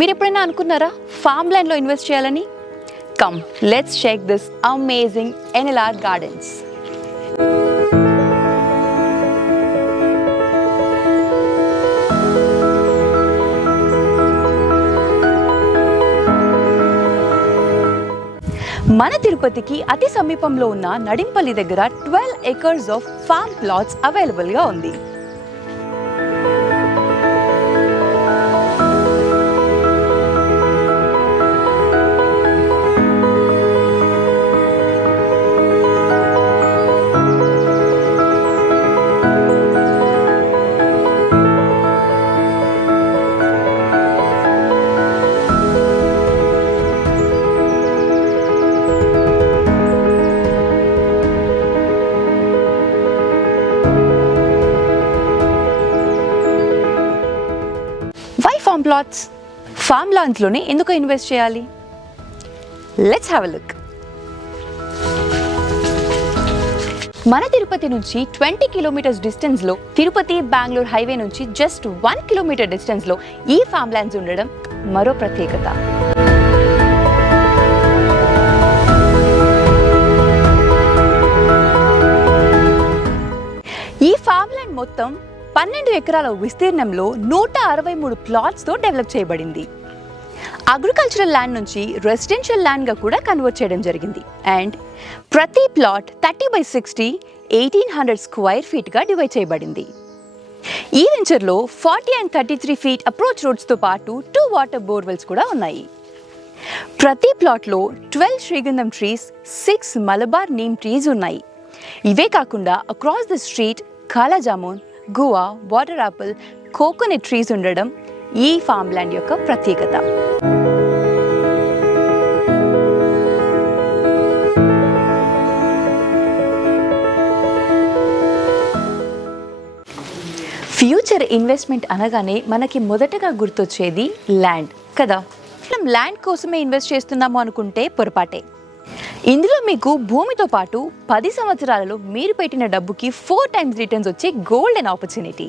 మీరు ఎప్పుడైనా అనుకున్నారా ఫామ్ ల్యాండ్లో ఇన్వెస్ట్ చేయాలని? Come let's check this amazing NLR gardens. మన తిరుపతికి అతి సమీపంలో ఉన్న నడింపల్లి దగ్గర 12 acres ఆఫ్ ఫామ్ ప్లాట్స్ అవైలబుల్గా ఉంది. ఫామ్ ప్లాట్స్, ఫామ్ ల్యాండ్స్లోనే ఎందుకు ఇన్వెస్ట్ చేయాలి? Let's have a look. మన తిరుపతి నుంచి 20 కిలోమీటర్స్ డిస్టెన్స్లో, తిరుపతి బెంగళూరు హైవే నుంచి జస్ట్ 1 కిలోమీటర్ డిస్టెన్స్లో ఈ ఫామ్ ల్యాండ్స్ ఉండడం మరో ప్రత్యేకత. ఈ ఫామ్ ల్యాండ్ మొత్తం 12 ఎకరాల విస్తీర్ణంలో 163 ప్లాట్స్తో డెవలప్ చేయబడింది. అగ్రికల్చరల్ ల్యాండ్ నుంచి రెసిడెన్షియల్ ల్యాండ్గా కూడా కన్వర్ట్ చేయడం జరిగింది. అండ్ ప్రతి ప్లాట్ 30/60 1800 స్క్వేర్ ఫీట్గా డివైడ్ చేయబడింది. ఈ వెంచర్లో 40 and 33 feet అప్రోచ్ రోడ్స్తో పాటు 2 వాటర్ బోర్వెల్స్ కూడా ఉన్నాయి. ప్రతి ప్లాట్లో 12 శ్రీగంధం ట్రీస్, 6 మలబార్ నీమ్ ట్రీస్ ఉన్నాయి. ఇవే కాకుండా across the street kala jamun, guava, water apple, coconut trees ఉండడం ఈ ఫామ్ ల్యాండ్ యొక్క ప్రత్యేకత. ఫ్యూచర్ ఇన్వెస్ట్మెంట్ అనగానే మనకి మొదటగా గుర్తొచ్చేది ల్యాండ్ కదా. మనం ల్యాండ్ కోసమే ఇన్వెస్ట్ చేస్తున్నాము అనుకుంటే పొరపాటే. ఇందులో మీకు భూమితో పాటు 10 సంవత్సరాలలో మీరు పెట్టిన డబ్బుకి 4 times రిటర్న్స్ వచ్చే గోల్డెన్ ఆపర్చునిటీ.